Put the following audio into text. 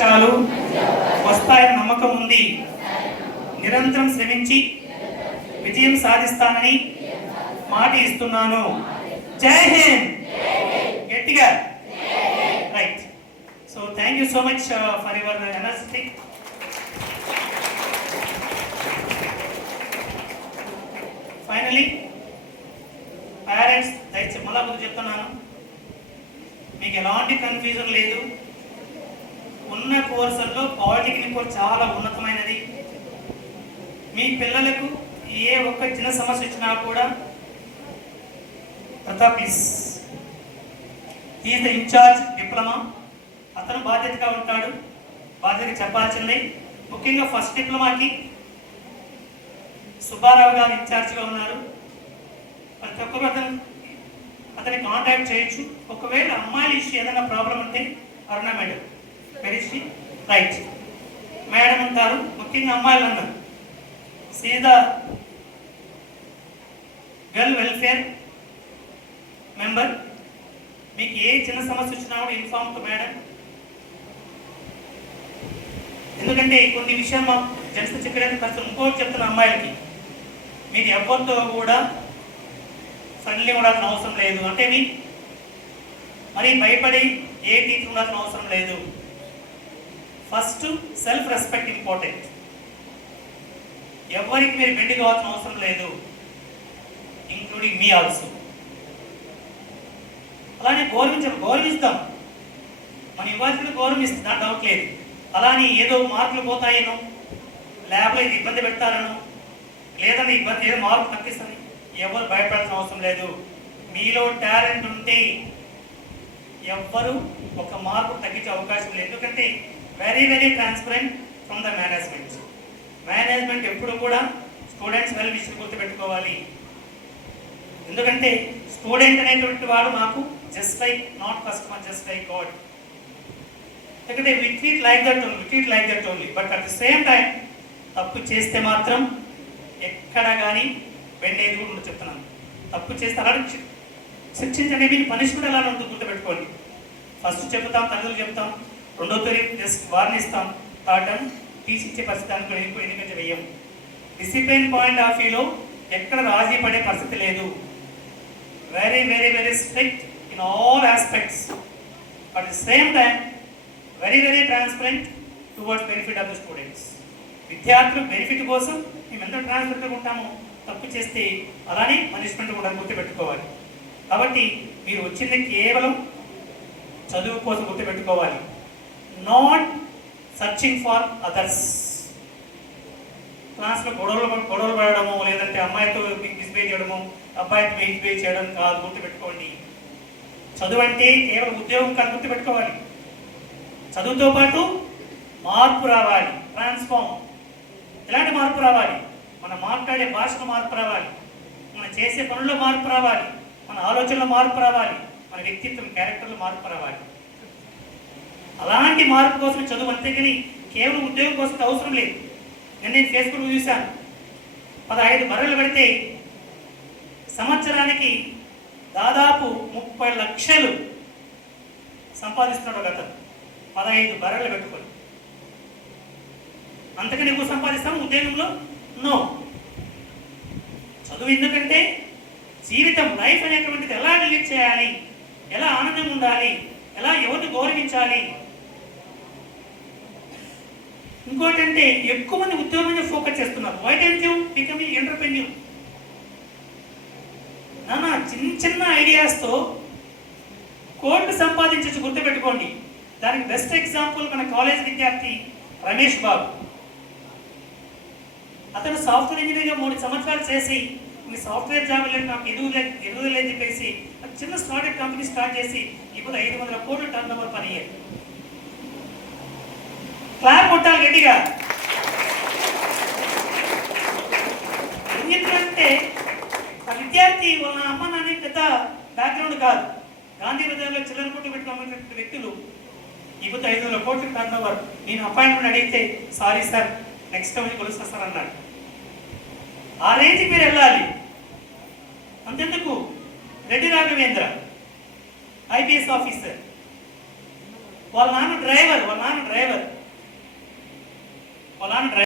చాలు వస్తాయని నమ్మకం ఉంది. నిరంతరం శ్రమించి విజయం సాధిస్తానని మాట ఇస్తున్నాను. జై హింద్. గట్టిగా right. So thank you so much for your energy. Finally parents దయచేసి మళ్ళా ముందు చెప్తున్నాను, మీకు ఎలాంటి కన్ఫ్యూజన్ లేదు. ఉన్న కోర్సుల్లో పాలిటెక్నిక్ కోర్స్ చాలా ఉన్నతమైనది. మీ పిల్లలకు ఏ ఒక్క చిన్న సమస్య వచ్చినా కూడా Pratap is the incharge diploma. అతను బాధ్యతగా ఉంటాడు, బాధ్యతగా చెప్పాల్సిందే. ముఖ్యంగా ఫస్ట్ డిప్లొమాకి సుబ్బారావు గారు ఇన్ఛార్జ్గా ఉన్నారు. ప్రతి ఒక్కరు అతన్ని కాంటాక్ట్ చేయొచ్చు. ఒకవేళ అమ్మాయిల ఇష్యూ ఏదైనా ప్రాబ్లం ఉంటే అరుణ మేడం వెరీ రైట్ మేడం ఉంటారు. ముఖ్యంగా అమ్మాయిలు ఉన్నారు. సీదా గర్ల్ వెల్ఫేర్ మెంబర్. మీకు ఏ చిన్న సమస్య వచ్చినా కూడా ఇన్ఫార్మ్ టు మేడం. ఎందుకంటే కొన్ని విషయాలు మా జెంట్స్ చెప్పడానికి కష్టం. ఇంకోటి చెప్తున్న అమ్మాయిలకి, మీరు ఎవరితో కూడా ఫ్రెండ్లీ ఉండాల్సిన అవసరం లేదు. అంటే మీ మరి భయపడి ఏ టీచర్ ఉండాల్సిన అవసరం లేదు. First self respect important. ఎవరికి మీరు బెండి కావాల్సిన అవసరం లేదు, ఇంక్లూడింగ్ మీ ఆల్సో. అలానే గౌరవిస్తాం. మన ఇవ్వాల్సిన గౌరవిస్తుంది, నా డౌట్ లేదు. అలానే ఏదో మార్కులు పోతాయనో, ల్యాబ్లో ఇది ఇబ్బంది పెడతారనో, లేదని ఇబ్బంది ఏదో మార్పు తగ్గిస్తుంది, ఎవరు భయపడాల్సిన అవసరం లేదు. మీలో టాలెంట్ ఉంటే ఎవ్వరు ఒక మార్పు తగ్గించే అవకాశం లేదు. ఎందుకంటే very very transparent from the management. Management ఎప్పుడు కూడా స్టూడెంట్స్ వెల్ విషయం గుర్తుపెట్టుకోవాలి. ఎందుకంటే స్టూడెంట్ అనేటువంటి వాడు మాకు just like not customer, just like god. ఎందుకంటే we treat like that only. But at the same time తప్పు చేస్తే మాత్రం ఎక్కడ కానీ వెండేది కూడా ఉండదు. చెప్తున్నాను, తప్పు చేస్తే అలా శిక్షించండి. మీకు పనిష్మెంట్ ఎలా ఉంటుంది గుర్తుపెట్టుకోండి. ఫస్ట్ చెప్తాం, తల్లిదండ్రులు చెప్తాం, రెండో తరగతి జస్ట్ వార్న్ ఇస్తాం, థర్డ్ టైం టీచించే పరిస్థితి ఎన్నికలు వెయ్యం. డిసిప్లిన్ పాయింట్ ఆఫ్ వ్యూలో ఎక్కడ రాజీ పడే పరిస్థితి లేదు. Very very very strict in all aspects. At the same time very very transparent towards benefit of the students. విద్యార్థులు బెనిఫిట్ కోసం మేము ఎంత ట్రాన్స్పరెంట్గా ఉంటామో, తప్పు చేస్తే అలానే పనిష్మెంట్ కూడా గుర్తుపెట్టుకోవాలి. కాబట్టి మీరు వచ్చింది కేవలం చదువు కోసం గుర్తుపెట్టుకోవాలి, నాట్ సర్చింగ్ ఫర్ అదర్స్. క్లాస్లో గొడవలు పడడము, లేదంటే అమ్మాయితో మిస్బిహేవ్ చేయడము, అబ్బాయితో మిస్బిహేవ్ చేయడం కాదు, గుర్తుపెట్టుకోండి. చదువు అంటే కేవలం ఉద్యోగం కాదు, గుర్తుపెట్టుకోవాలి. చదువుతో పాటు మార్పు రావాలి, ట్రాన్స్ఫార్మ్. ఎలాంటి మార్పు రావాలి? మన మాట్లాడే భాషలో మార్పు రావాలి, మనం చేసే పనుల్లో మార్పు రావాలి, మన ఆలోచనలో మార్పు రావాలి, మన వ్యక్తిత్వం క్యారెక్టర్లో మార్పు రావాలి. అలాంటి మార్పు కోసం చదువు, అంతేగాని కేవలం ఉద్యోగం కోసం అవసరం లేదు. నేను ఫేస్బుక్ చూశాను, 15 బర్రెలు పెడితే సంవత్సరానికి దాదాపు 30 లక్షలు సంపాదిస్తున్నాడు ఒక అతను. 15 బర్రెలు పెట్టుకొని అంతకని ఎక్కువ సంపాదిస్తాము ఉద్యోగంలో? నో. చదువు ఎందుకంటే జీవితం, లైఫ్ అనేటువంటిది ఎలా లీడ్ చేయాలి, ఎలా ఆనందం ఉండాలి, ఎలా ఎవరిని గౌరవించాలి. ఇంకోటి అంటే ఎక్కువ మంది ఉద్యోగం మీద ఫోకస్ చేస్తున్నారు. Why don't you become a entrepreneur? నానా చిన్న చిన్న ఐడియాస్తో కోట్లు సంపాదించచ్చు, గుర్తుపెట్టుకోండి. దానికి బెస్ట్ ఎగ్జాంపుల్ మన కాలేజ్ విద్యార్థి రమేష్ బాబు. అతను సాఫ్ట్వేర్ ఇంజనీర్గా 3 సంవత్సరాలు చేసి, మీ సాఫ్ట్వేర్ జాబ్ లేదు, నాకు ఎదుగుదలని చెప్పేసి చిన్న స్టార్టప్ కంపెనీ స్టార్ట్ చేసి ఇప్పుడు 500 కోట్ల టర్న్ ఓవర్ పని అయ్యారు. క్లాప్ కొట్టాలి గట్టిగా. ఎందుకంటే ఆ విద్యార్థి వాళ్ళ అమ్మ నాన్న పెద్ద బ్యాక్గ్రౌండ్ కాదు. గాంధీ బజార్లో చిల్లర కొట్టు పెట్టుకున్న వ్యక్తులు ఇప్పుడు 500 కోట్ల టర్న్ ఓవర్. నేను అపాయింట్మెంట్ అడిగితే సారీ సార్ నెక్స్ట్ టైం కొలుస్తా సార్ అన్నాడు. ఆ రేంజ్కి మీరు వెళ్ళాలి. అంతెందుకు రెడ్డి రాఘవేంద్ర ఐపీఎస్ ఆఫీసర్, వాళ్ళ నాన్న డ్రైవర్ వాళ్ళ నాన్న డ్రైవర్